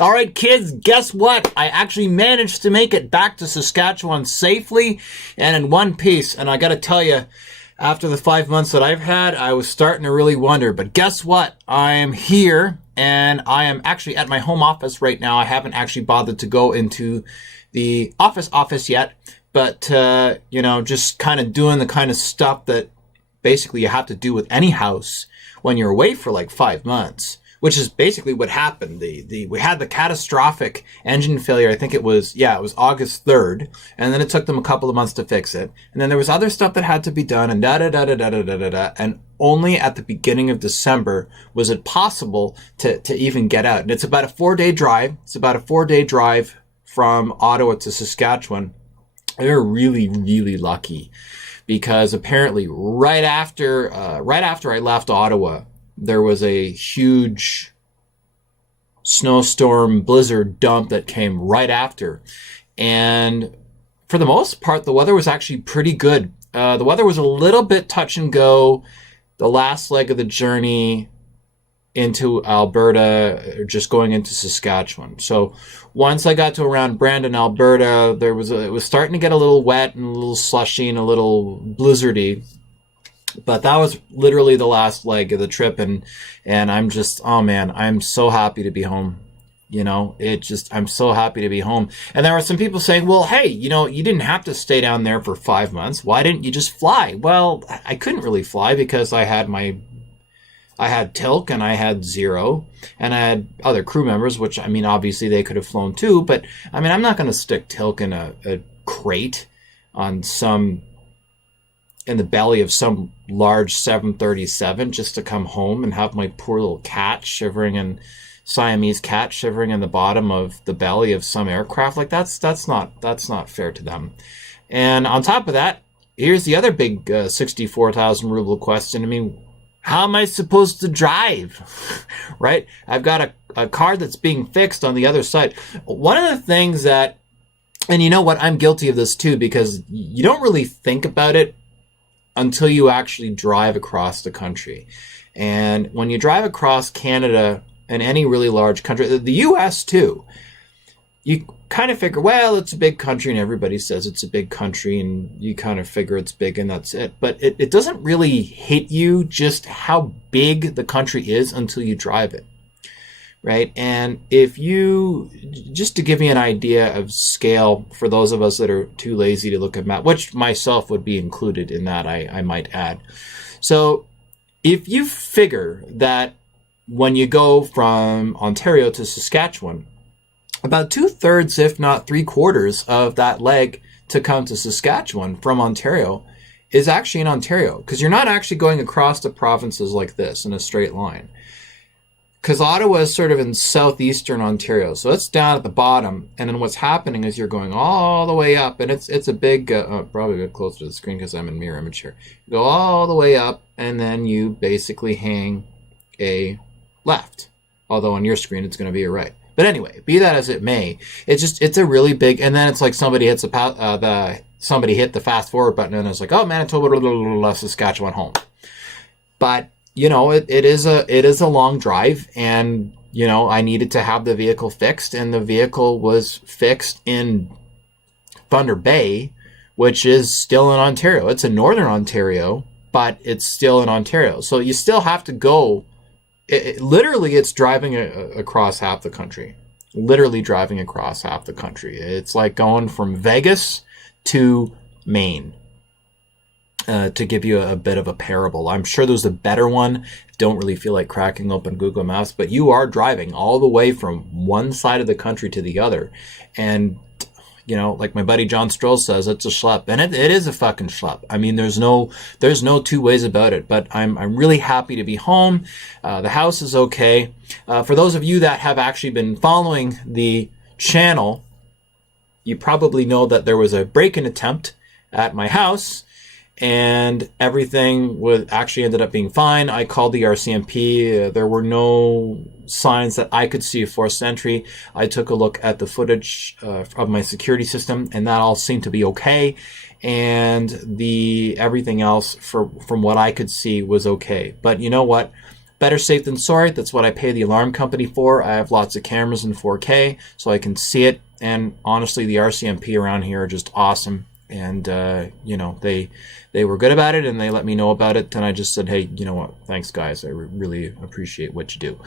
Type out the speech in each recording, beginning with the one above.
All right, kids, guess what? I actually managed to make it back to Saskatchewan safely and in one piece. And I got to tell you, after the 5 months that I've had, I was starting to really wonder. But guess what? I am here and I am actually at my home office right now. I haven't actually bothered to go into the office yet. But, just kind of doing the kind of stuff that basically you have to do with any house when you're away for like 5 months. Which is basically what happened. We had the catastrophic engine failure. I think it was August 3rd. And then it took them a couple of months to fix it. And then there was other stuff that had to be done and da-da-da-da-da-da-da-da. And only at the beginning of December was it possible to even get out. And it's about a 4-day drive. It's about a 4-day drive from Ottawa to Saskatchewan. We were really, really lucky because apparently right after I left Ottawa, there was a huge snowstorm blizzard dump that came right after. And for the most part, the weather was actually pretty good. The weather was a little bit touch and go the last leg of the journey into Alberta, just going into Saskatchewan. So once I got to around Brandon, Alberta, it was starting to get a little wet and a little slushy and a little blizzardy. But that was literally the last leg of the trip, and I'm just, oh man, I'm so happy to be home. I'm so happy to be home. And there were some people saying, well, hey, you didn't have to stay down there for 5 months. Why didn't you just fly? Well, I couldn't really fly because I had Tilk and I had Zero and I had other crew members, which, obviously they could have flown too. But, I'm not going to stick Tilk in a crate in the belly of some large 737 just to come home and have my poor little Siamese cat shivering in the bottom of the belly of some aircraft. Like that's not fair to them. And on top of that, here's the other big 64,000 ruble question. How am I supposed to drive? Right? I've got a car that's being fixed on the other side. One of the things that, and you know what, I'm guilty of this too, because you don't really think about it until you actually drive across the country. And when you drive across Canada and any really large country, the US too, you kind of figure, well, it's a big country and everybody says it's a big country and you kind of figure it's big and that's it. But it doesn't really hit you just how big the country is until you drive it. Right? And just to give you an idea of scale for those of us that are too lazy to look at maps, which myself would be included in that, I might add. So if you figure that when you go from Ontario to Saskatchewan, about 2/3, if not 3/4 of that leg to come to Saskatchewan from Ontario is actually in Ontario, because you're not actually going across the provinces like this in a straight line. Because Ottawa is sort of in southeastern Ontario, so it's down at the bottom, and then what's happening is you're going all the way up, and it's a big, probably get closer to the screen because I'm in mirror image here. You go all the way up, and then you basically hang a left, although on your screen it's going to be a right. But anyway, be that as it may, it's a really big, and then it's like somebody hit the fast forward button, and it's like, oh, Manitoba, Saskatchewan, home. But it is a long drive, and I needed to have the vehicle fixed, and the vehicle was fixed in Thunder Bay, which is still in Ontario. It's in Northern Ontario, but it's still in Ontario. So you still have to go. Literally, it's driving across half the country. Literally driving across half the country. It's like going from Vegas to Maine. To give you a bit of a parable. I'm sure there's a better one. Don't really feel like cracking open Google Maps, but you are driving all the way from one side of the country to the other. And, like my buddy John Stroll says, it's a schlep. And it is a fucking schlep. There's no two ways about it, but I'm really happy to be home. The house is okay. For those of you that have actually been following the channel, you probably know that there was a break-in attempt at my house. And everything actually ended up being fine. I called the RCMP. There were no signs that I could see of forced entry. I took a look at the footage of my security system, and that all seemed to be okay. And everything else, from what I could see, was okay. But you know what? better safe than sorry. That's what I pay the alarm company for. I have lots of cameras in 4K so I can see it. And honestly, the RCMP around here are just awesome. And, they were good about it, and they let me know about it. And I just said, hey, you know what? Thanks, guys. I really appreciate what you do.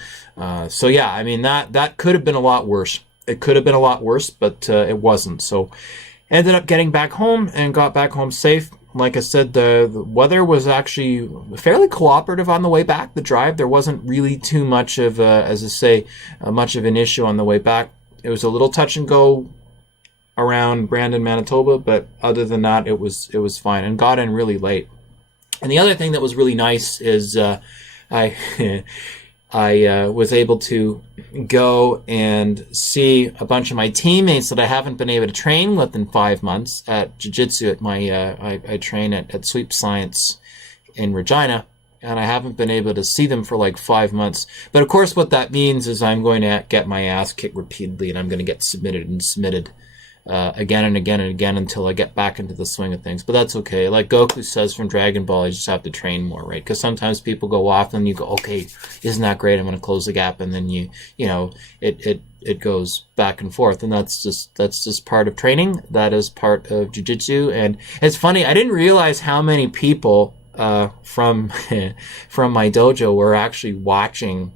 So yeah, I mean, that could have been a lot worse. It could have been a lot worse, but it wasn't. So ended up getting back home and got back home safe. Like I said, the weather was actually fairly cooperative on the way back, the drive. There wasn't really too much of, much of an issue on the way back. It was a little touch and go around Brandon, Manitoba, but other than that, it was fine, and got in really late. And the other thing that was really nice is I I was able to go and see a bunch of my teammates that I haven't been able to train with in 5 months at jiu-jitsu at my I train at Sweep Science in Regina, and I haven't been able to see them for like 5 months. But of course what that means is I'm going to get my ass kicked repeatedly, and I'm going to get submitted again and again and again until I get back into the swing of things. But that's okay. Like Goku says from Dragon Ball, you just have to train more, right? Because sometimes people go off and you go, okay, isn't that great? I'm going to close the gap, and then it goes back and forth, and that's just part of training. That is part of jiu-jitsu. And it's funny, I didn't realize how many people from my dojo were actually watching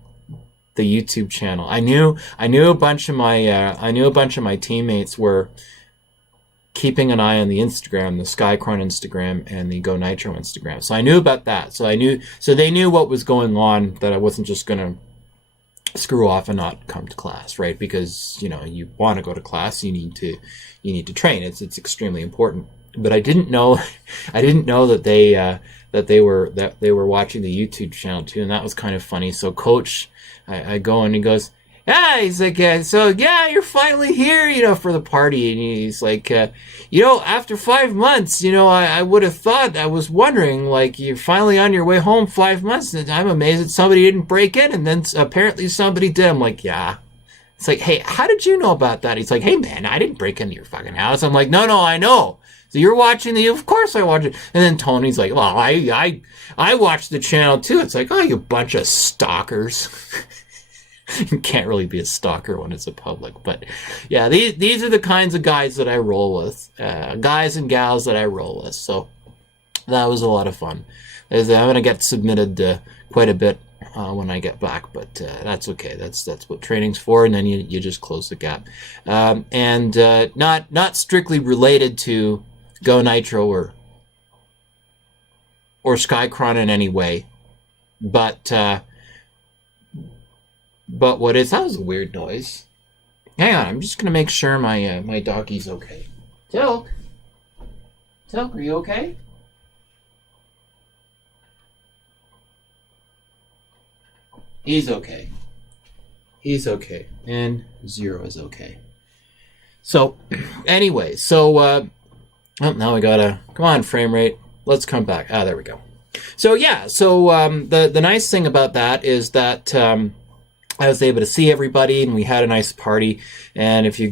the YouTube channel. I knew a bunch of my teammates were keeping an eye on the Instagram, the Skycron Instagram, and the Go Nitro Instagram. So I knew about that. So they knew what was going on, that I wasn't just gonna screw off and not come to class, right? Because you want to go to class, you need to train. It's extremely important. But I didn't know that they were watching the YouTube channel too, and that was kind of funny. So Coach, I go and he goes, yeah, he's like, so yeah, you're finally here, for the party. And he's like, after 5 months, I would have thought, I was wondering, like, you're finally on your way home 5 months, and I'm amazed that somebody didn't break in, and then apparently somebody did. I'm like, yeah. It's like, hey, how did you know about that? He's like, hey man, I didn't break into your fucking house. I'm like, no, I know. So you're watching of course I watch it. And then Tony's like, well, I watched the channel too. It's like, oh, you bunch of stalkers. You can't really be a stalker when it's a public. But yeah, these are the kinds of guys that I roll with. Guys and gals that I roll with. So that was a lot of fun. I'm going to get submitted quite a bit when I get back, but that's okay. That's what training's for, and then you just close the gap. And not strictly related to Go Nitro or Skycron in any way, but what is, that was a weird noise. Hang on, I'm just gonna make sure my doggy's okay. Tilk, are you okay? He's okay. And Zero is okay. So, anyway, now we gotta, come on, frame rate. Let's come back. There we go. So, yeah, the nice thing about that is that I was able to see everybody, and we had a nice party. And if you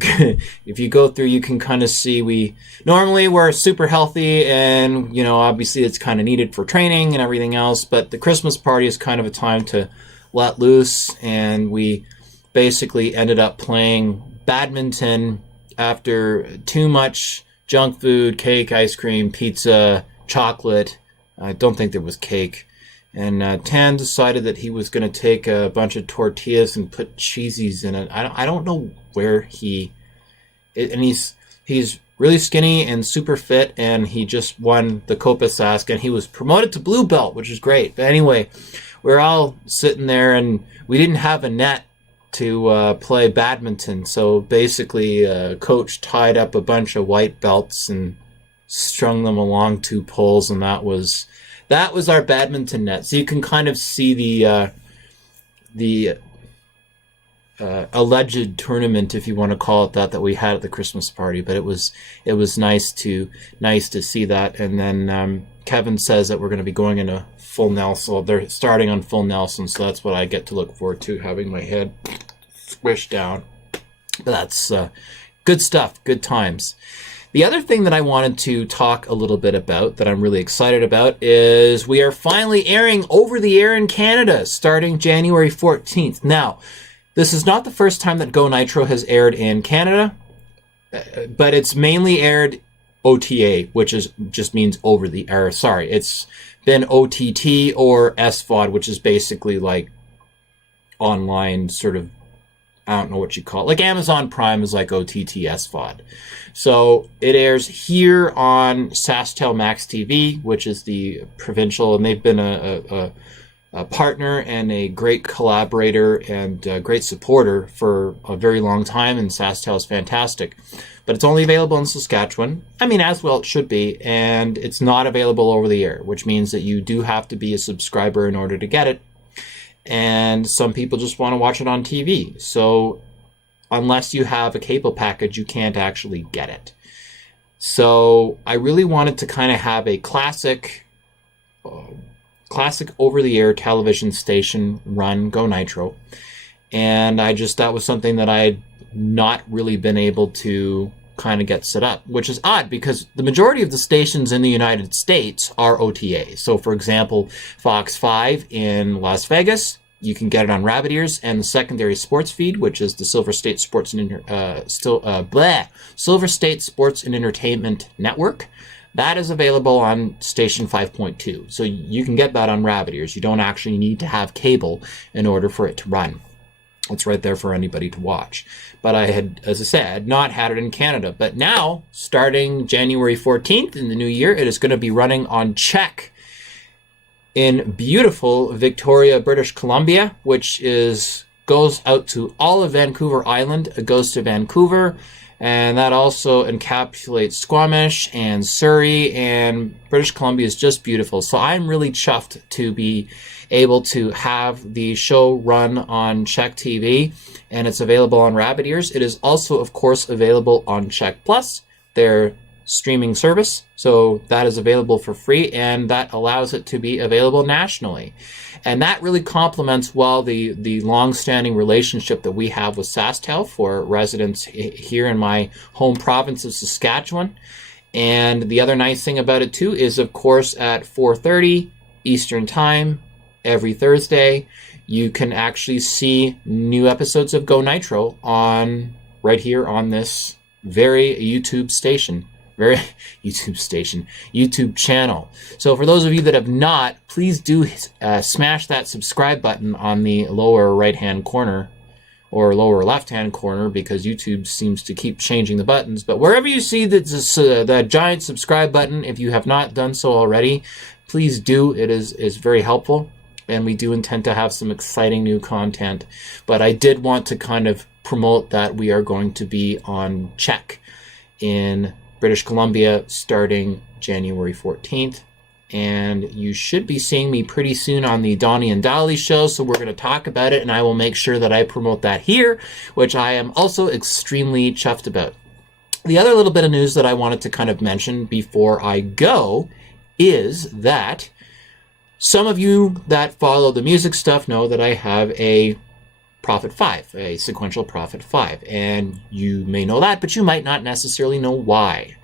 go through, you can kind of see we're super healthy, and obviously it's kind of needed for training and everything else. But the Christmas party is kind of a time to let loose, and we basically ended up playing badminton after too much junk food, cake, ice cream, pizza, chocolate. I don't think there was cake. And Tan decided that he was going to take a bunch of tortillas and put cheesies in it. I don't know where and he's really skinny and super fit, and he just won the Copa Sask, and he was promoted to blue belt, which is great. But anyway, we're all sitting there, and we didn't have a net to play badminton. So basically, Coach tied up a bunch of white belts and strung them along 2 poles, and that was our badminton net. So you can kind of see the alleged tournament, if you want to call it that we had at the Christmas party. But it was nice to see that. And then Kevin says that we're going to be going into full Nelson. They're starting on full Nelson, so that's what I get to look forward to, having my head squished down. But that's good stuff, good times. The other thing that I wanted to talk a little bit about that I'm really excited about is we are finally airing over the air in Canada starting January 14th. Now, this is not the first time that Go Nitro has aired in Canada, but it's mainly aired OTA, which just means over the air. Sorry, it's been OTT or SVOD, which is basically like online sort of, I don't know what you call it. Like Amazon Prime is like OTT SVOD. So it airs here on SaskTel Max TV, which is the provincial, and they've been a partner and a great collaborator and a great supporter for a very long time, and SaskTel is fantastic. But it's only available in Saskatchewan. I mean, as well it should be, and it's not available over the air, which means that you do have to be a subscriber in order to get it. And some people just want to watch it on TV. So unless you have a cable package, you can't actually get it. So I really wanted to kind of have a classic over-the-air television station run Go Nitro. And that was something that I had not really been able to kind of get set up, which is odd because the majority of the stations in the United States are OTA. So for example, Fox 5 in Las Vegas, you can get it on Rabbit Ears, and the secondary sports feed, which is the Silver State Sports and Silver State Sports and Entertainment Network, that is available on station 5.2. So you can get that on Rabbit Ears. You don't actually need to have cable in order for it to run. It's right there for anybody to watch. But I had, as I said, not had it in Canada. But now, starting January 14th in the new year, it is going to be running on CHEK in beautiful Victoria, British Columbia, which goes out to all of Vancouver Island. It goes to Vancouver, and that also encapsulates Squamish and Surrey, and British Columbia is just beautiful. So I'm really chuffed to be able to have the show run on CHEK TV, and it's available on Rabbit Ears. It is also, of course, available on CHEK Plus, their streaming service. So that is available for free, and that allows it to be available nationally. And that really complements well the long-standing relationship that we have with SaskTel for residents here in my home province of Saskatchewan. And the other nice thing about it too is, of course, at 4:30 Eastern Time every Thursday, you can actually see new episodes of Go Nitro right here on this very YouTube channel. So for those of you that have not, please do smash that subscribe button on the lower right-hand corner or lower left-hand corner, because YouTube seems to keep changing the buttons. But wherever you see the giant subscribe button, if you have not done so already, please do. It is very helpful, and we do intend to have some exciting new content. But I did want to kind of promote that we are going to be on CHEK in British Columbia starting January 14th. And you should be seeing me pretty soon on the Donnie and Dolly show, so we're going to talk about it, and I will make sure that I promote that here, which I am also extremely chuffed about. The other little bit of news that I wanted to kind of mention before I go is that some of you that follow the music stuff know that I have a Prophet 5, a sequential Prophet 5, and you may know that, but you might not necessarily know why.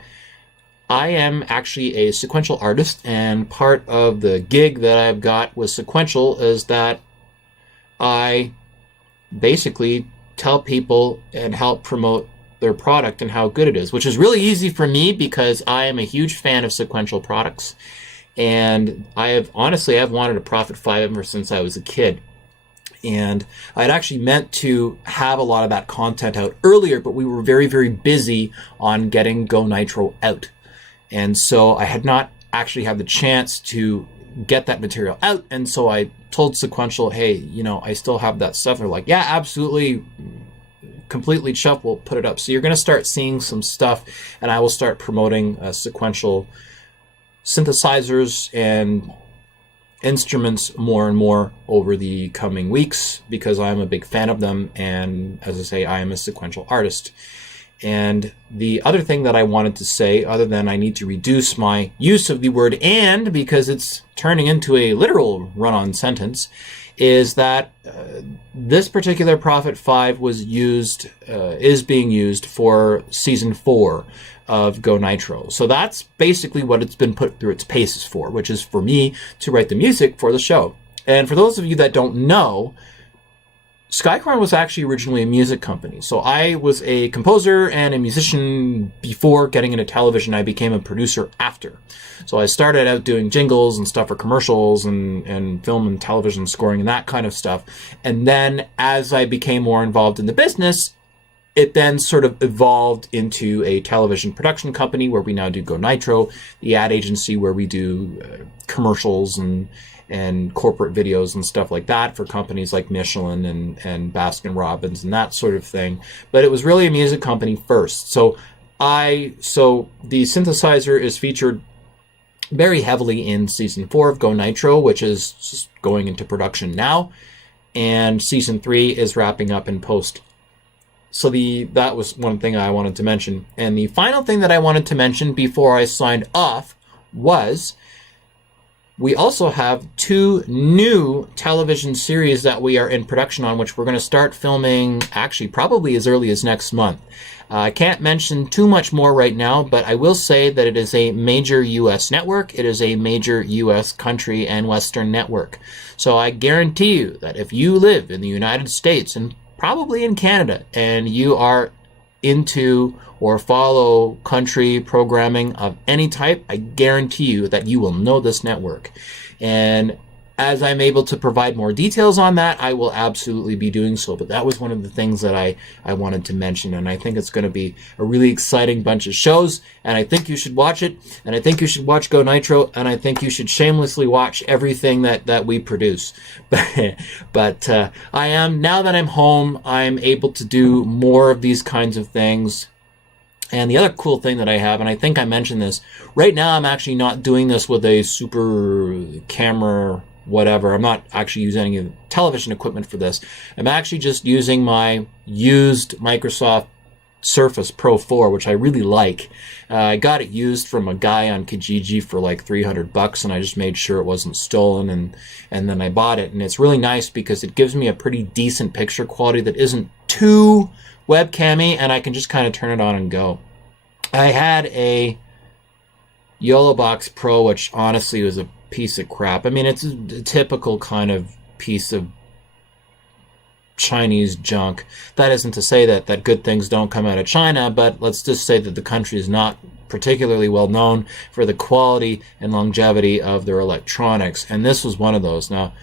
I am actually a sequential artist, and part of the gig that I've got with sequential is that I basically tell people and help promote their product and how good it is, which is really easy for me because I am a huge fan of sequential products. And I've wanted a Prophet 5 ever since I was a kid. And I'd actually meant to have a lot of that content out earlier, but we were very, very busy on getting Go Nitro out. And so I had not actually had the chance to get that material out. And so I told Sequential, hey, I still have that stuff. They're like, yeah, absolutely, completely chuffed, we'll put it up. So you're going to start seeing some stuff, and I will start promoting Sequential synthesizers and instruments more and more over the coming weeks, because I'm a big fan of them, and as I say, I am a sequential artist. And the other thing that I wanted to say, other than I need to reduce my use of the word "and" because it's turning into a literal run-on sentence, is that this particular Prophet 5 was is being used for season 4 of Go Nitro. So that's basically what it's been put through its paces for, which is for me to write the music for the show. And for those of you that don't know, Skycorn was actually originally a music company. So I was a composer and a musician before getting into television. I became a producer after. So I started out doing jingles and stuff for commercials and film and television scoring and that kind of stuff. And then as I became more involved in the business, it then sort of evolved into a television production company where we now do Go Nitro, the ad agency where we do commercials and corporate videos and stuff like that for companies like Michelin and Baskin Robbins and that sort of thing. But it was really a music company first. So the synthesizer is featured very heavily in season 4 of Go Nitro, which is just going into production now. And season 3 is wrapping up in post. So that was one thing I wanted to mention. And the final thing that I wanted to mention before I signed off was we also have 2 new television series that we are in production on, which we're going to start filming actually probably as early as next month. I can't mention too much more right now, but I will say that it is a major U.S. network. It is a major U.S. country and Western network. So I guarantee you that if you live in the United States and probably in Canada and you are into or follow country programming of any type, I guarantee you that you will know this network. And as I'm able to provide more details on that, I will absolutely be doing so. But that was one of the things that I wanted to mention. And I think it's going to be a really exciting bunch of shows. And I think you should watch it. And I think you should watch Go Nitro. And I think you should shamelessly watch everything that we produce. But I am, now that I'm home, I'm able to do more of these kinds of things. And the other cool thing that I have, and I think I mentioned this, right now I'm actually not doing this with a super camera whatever. I'm not actually using any television equipment for this. I'm actually just using my used Microsoft Surface Pro 4, which I really like. I got it used from a guy on Kijiji for like $300, and I just made sure it wasn't stolen, and then I bought it. And it's really nice because it gives me a pretty decent picture quality that isn't too webcammy, and I can just kind of turn it on and go. I had a YOLOBox Pro, which honestly was a piece of crap. I mean, it's a typical kind of piece of Chinese junk. That isn't to say that good things don't come out of China, but let's just say that the country is not particularly well known for the quality and longevity of their electronics, and this was one of those. Now,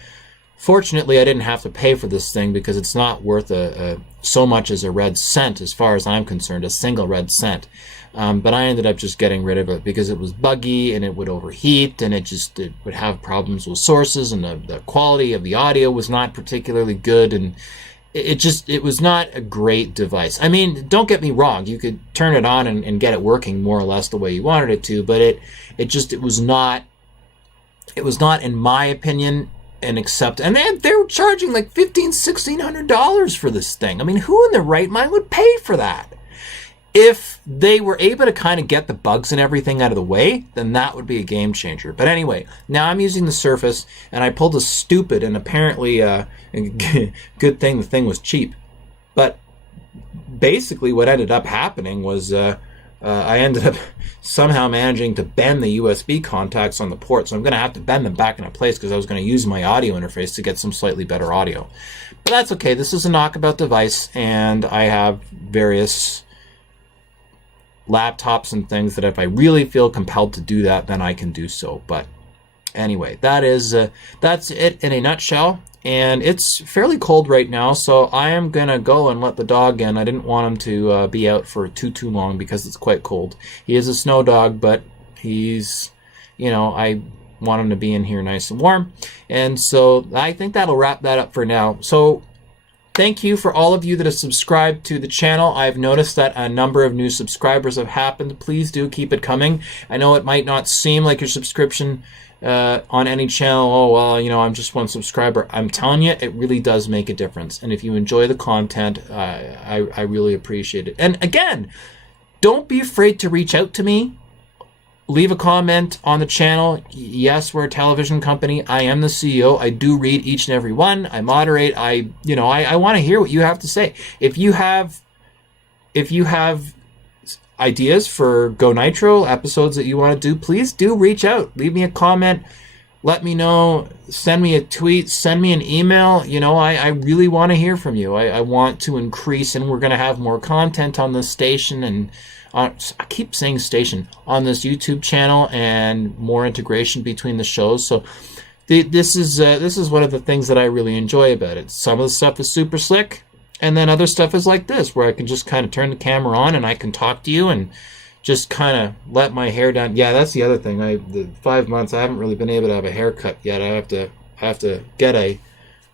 fortunately, I didn't have to pay for this thing because it's not worth so much as a red cent, as far as I'm concerned, a single red cent. But I ended up just getting rid of it because it was buggy and it would overheat and it would have problems with sources, and the quality of the audio was not particularly good, and it was not a great device. I mean, don't get me wrong, you could turn it on and get it working more or less the way you wanted it to, but it was not, in my opinion, and they were charging like $1,500-$1,600 for this thing. I mean, who in their right mind would pay for that? If they were able to kind of get the bugs and everything out of the way, then that would be a game changer. But anyway, now I'm using the Surface, and I pulled a stupid, and apparently good thing the thing was cheap. But basically what ended up happening was I ended up somehow managing to bend the USB contacts on the port, so I'm going to have to bend them back into place because I was going to use my audio interface to get some slightly better audio. But that's okay. This is a knockabout device, and I have various laptops and things that if I really feel compelled to do that, then I can do so. But anyway, that's it in a nutshell. And it's fairly cold right now, so I am going to go and let the dog in. I didn't want him to be out for too long because it's quite cold. He is a snow dog, but he's, I want him to be in here nice and warm. And so I think that'll wrap that up for now. So thank you for all of you that have subscribed to the channel. I've noticed that a number of new subscribers have happened. Please do keep it coming. I know it might not seem like your subscription on any channel, oh well, I'm just one subscriber. I'm telling you, it really does make a difference. And if you enjoy the content, I really appreciate it. And again, don't be afraid to reach out to me. leave a comment on the channel. Yes, we're a television company. I am the CEO. I do read each and every one. I moderate. I want to hear what you have to say. If you have ideas for Go Nitro episodes that you want to do, please do reach out. Leave me a comment. Let me know. Send me a tweet. Send me an email. I really want to hear from you. I want to increase, and we're going to have more content on this station, and I keep saying station, on this YouTube channel, and more integration between the shows. So this is one of the things that I really enjoy about it. Some of the stuff is super slick, and then other stuff is like this, where I can just kind of turn the camera on and I can talk to you and just kind of let my hair down. Yeah, that's the other thing. The 5 months I haven't really been able to have a haircut yet. I have to get a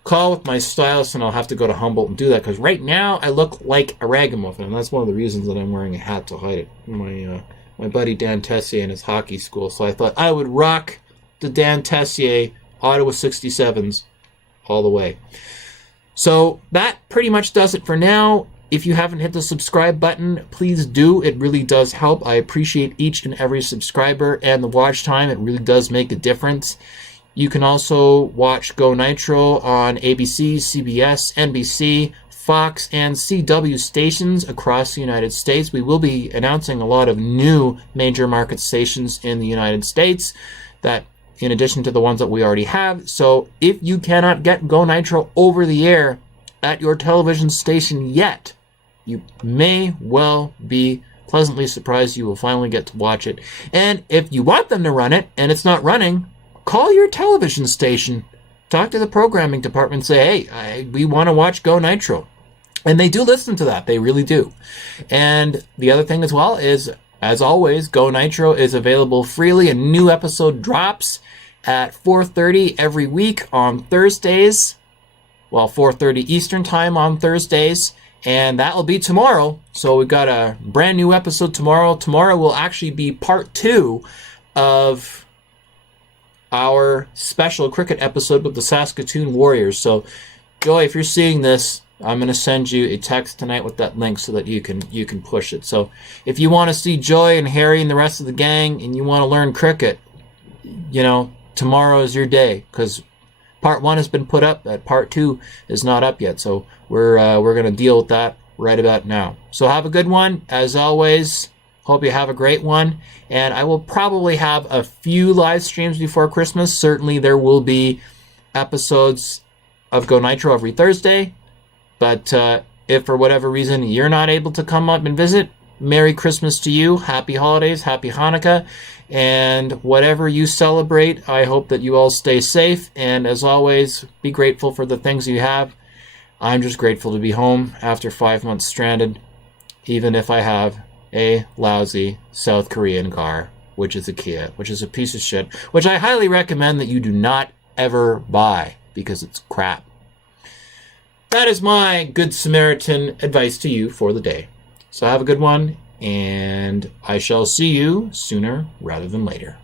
call with my stylist, and I'll have to go to Humboldt and do that, because right now I look like a ragamuffin, and that's one of the reasons that I'm wearing a hat to hide it. My buddy Dan Tessier in his hockey school, so I thought I would rock the Dan Tessier Ottawa 67s all the way. So that pretty much does it for now. If you haven't hit the subscribe button, please do. It really does help. I appreciate each and every subscriber and the watch time. It really does make a difference. You can also watch Go Nitro on ABC, CBS, NBC, Fox, and CW stations across the United States. We will be announcing a lot of new major market stations in the United States, that in addition to the ones that we already have. So if you cannot get Go Nitro over the air at your television station yet, you may well be pleasantly surprised you will finally get to watch it. And if you want them to run it and it's not running, call your television station. Talk to the programming department and say, hey, we want to watch Go Nitro. And they do listen to that. They really do. And the other thing as well is, as always, Go Nitro is available freely. A new episode drops at 4:30 every week on Thursdays. Well, 4:30 Eastern Time on Thursdays. And that will be tomorrow. So we've got a brand new episode tomorrow. Tomorrow will actually be part 2 of our special cricket episode with the Saskatchewan Warriors. So, Joy, if you're seeing this, I'm going to send you a text tonight with that link so that you can push it. So if you want to see Joy and Harry and the rest of the gang, and you want to learn cricket, tomorrow is your day, because part 1 has been put up, but part 2 is not up yet. So we're going to deal with that right about now. So have a good one. As always, hope you have a great one. And I will probably have a few live streams before Christmas. Certainly there will be episodes of Go Nitro every Thursday. But if for whatever reason you're not able to come up and visit, Merry Christmas to you. Happy holidays. Happy Hanukkah. And whatever you celebrate, I hope that you all stay safe. And as always, be grateful for the things you have. I'm just grateful to be home after 5 months stranded, even if I have a lousy South Korean car, which is a Kia, which is a piece of shit, which I highly recommend that you do not ever buy, because it's crap. That is my Good Samaritan advice to you for the day. So have a good one, and I shall see you sooner rather than later.